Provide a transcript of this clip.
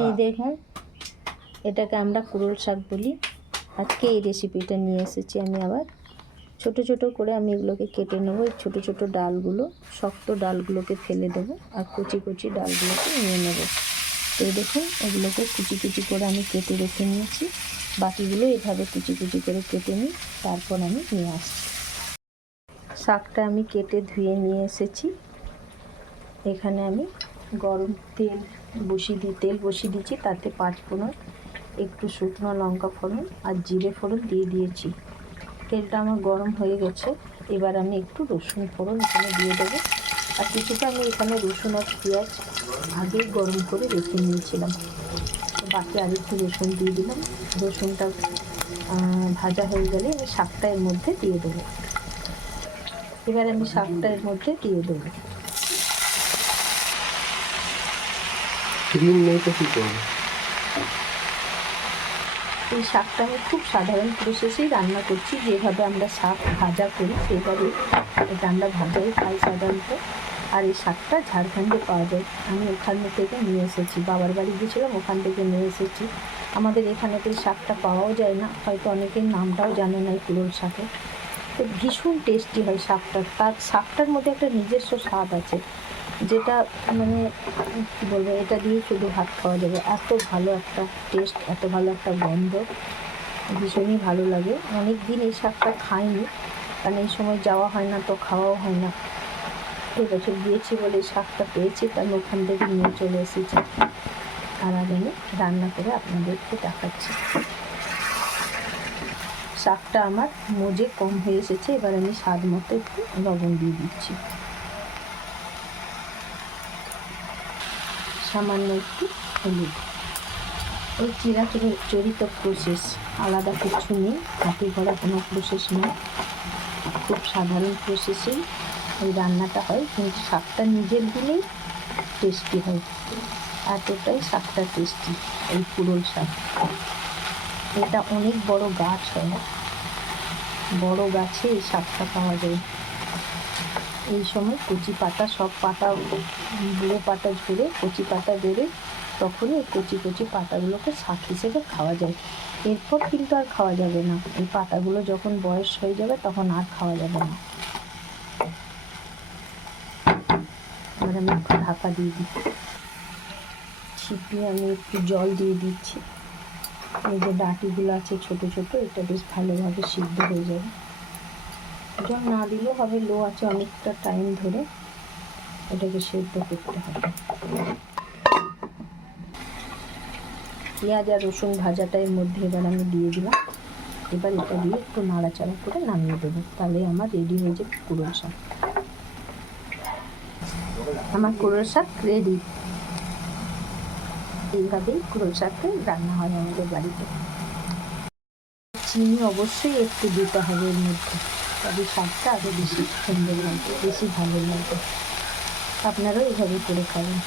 এই দেখুন, এটাকে আমরা কুড়োল শাক বলি। আজকে এই রেসিপিটা নিয়ে এসেছি আমি আবার। ছোট ছোট করে আমি এগুলোকে কেটে নেব। এই ছোটো ছোটো ডালগুলো, শক্ত ডালগুলোকে ফেলে দেবো আর কচি কচি ডালগুলোকে নিয়ে নেব। এই দেখুন, এগুলোকে কুচি কুচি করে আমি কেটে রেখে নিয়েছি। বাকিগুলো এভাবে কুচি কুচি করে কেটে নিই, তারপর আমি নিয়ে আসছি। শাকটা আমি কেটে ধুয়ে নিয়ে এসেছি। এখানে আমি গরম তেল বসিয়ে দিয়েছি। তাতে 5 ফোড়ন, একটু শুকনো লঙ্কা ফোড়ন আর জিরে ফোড়ন দিয়ে দিয়েছি। তেলটা আমার গরম হয়ে গেছে। এবার আমি একটু রসুন ফোড়ন এখানে দিয়ে দেবো। আর কিছুটা আমি এখানে রসুন আর পেঁয়াজ আগেই গরম করে রেখে নিয়েছিলাম। বাকি আর একটু রসুন দিয়ে দিলাম। রসুনটা ভাজা হয়ে গেলে আমি শাকটা এর মধ্যে দিয়ে দেবো। এবার আমি শাকটা এর মধ্যে দিয়ে দেবো। এই শাকটা আমি খুব সাধারণ প্রসেসেই রান্না করছি। যেভাবে আমরা শাক ভাজা করি সেভাবে এটা আমরা ভাজাই খাই সাধারণত। আর এই শাকটা ঝাড়খণ্ডে পাওয়া যায়। আমি ওখান থেকে নিয়ে এসেছি, বাবার বাড়ি গিয়েছিলাম, ওখান থেকে নিয়ে এসেছি। আমাদের এখানে তো এই শাকটা পাওয়াও যায় না, হয়তো অনেকের নামটাও জানে না এই কুড়োল শাকের। তো ভীষণ টেস্টি হয় শাকটা। তার শাকটার মধ্যে একটা নিজস্ব স্বাদ আছে, যেটা মানে কী বলবো, এটা দিয়ে শুধু ভাত খাওয়া যাবে। এত ভালো একটা টেস্ট, এত ভালো একটা গন্ধ, ভীষণই ভালো লাগে। অনেক দিন এই শাকটা খাইনি, কারণ এই সময় যাওয়া হয় না, তো খাওয়াও হয় না। এবছর গিয়েছি বলে এই শাকটা পেয়েছি, তাই আমি ওখান থেকে নিয়ে চলে এসেছি। আর আমি রান্না করে আপনাদেরকে দেখাচ্ছি। শাকটা আমার মজে কম হয়ে এসেছে। এবার আমি স্বাদ মতো একটু লবণ দিয়ে দিচ্ছি, সামান্য একটু হলুদ। ওই চিরাচরিত প্রসেস, আলাদা কিছু নেই, হাতে গড়া কোনো প্রসেস নেই। খুব সাধারণ প্রসেসেই ওই রান্নাটা হয়, কিন্তু শাকটা নিজের দিলেই টেস্টি হয়। এতটাই শাকটা টেস্টি এই কুড়োল শাক। এটা অনেক বড় গাছ হয়, বড় গাছে এই শাকটা পাওয়া যায়। এই সময় কচি পাতা, সব পাতা বুড়ো পাতা ঝরে কচি পাতা বেড়ে, তখনই এই কচি কচি পাতাগুলোকে শাক হিসেবে খাওয়া যায়। এরপর কিন্তু আর খাওয়া যাবে না। এই পাতাগুলো যখন বয়স হয়ে যাবে তখন আর খাওয়া যাবে না। এবার আমি একটু ঢাকা দিয়ে দিই। ছিপিয়ে আমি একটু জল দিয়ে দিচ্ছি। এই যে ডাঁটিগুলো আছে ছোটো ছোটো, এটা বেশ ভালোভাবে সিদ্ধ হয়ে যাবে। জল না দিলেও হবে, লো আছে অনেকটা টাইম ধরে এটাকে সেদ্ধ করতে হবে। পেঁয়াজ আর রসুন ভাজাটা এর মধ্যে এবার আমি দিয়ে দিলাম। এবার এটা দিয়ে একটু নাড়াচাড়া করে নামিয়ে দেবো, তাহলে আমার রেডি হয়ে যাবে কুড়োল শাক। আমার কুড়োল শাক রেডি। এইভাবেই কুড়োল শাকটা রান্না হয় আমাদের বাড়িতে। চিনি অবশ্যই একটু দিতে হবে এর মধ্যে, তবে শাকটা আরও বেশি সুন্দর লাগবে, বেশি ভালো লাগবে। আপনারাও এইভাবে করে খাবেন।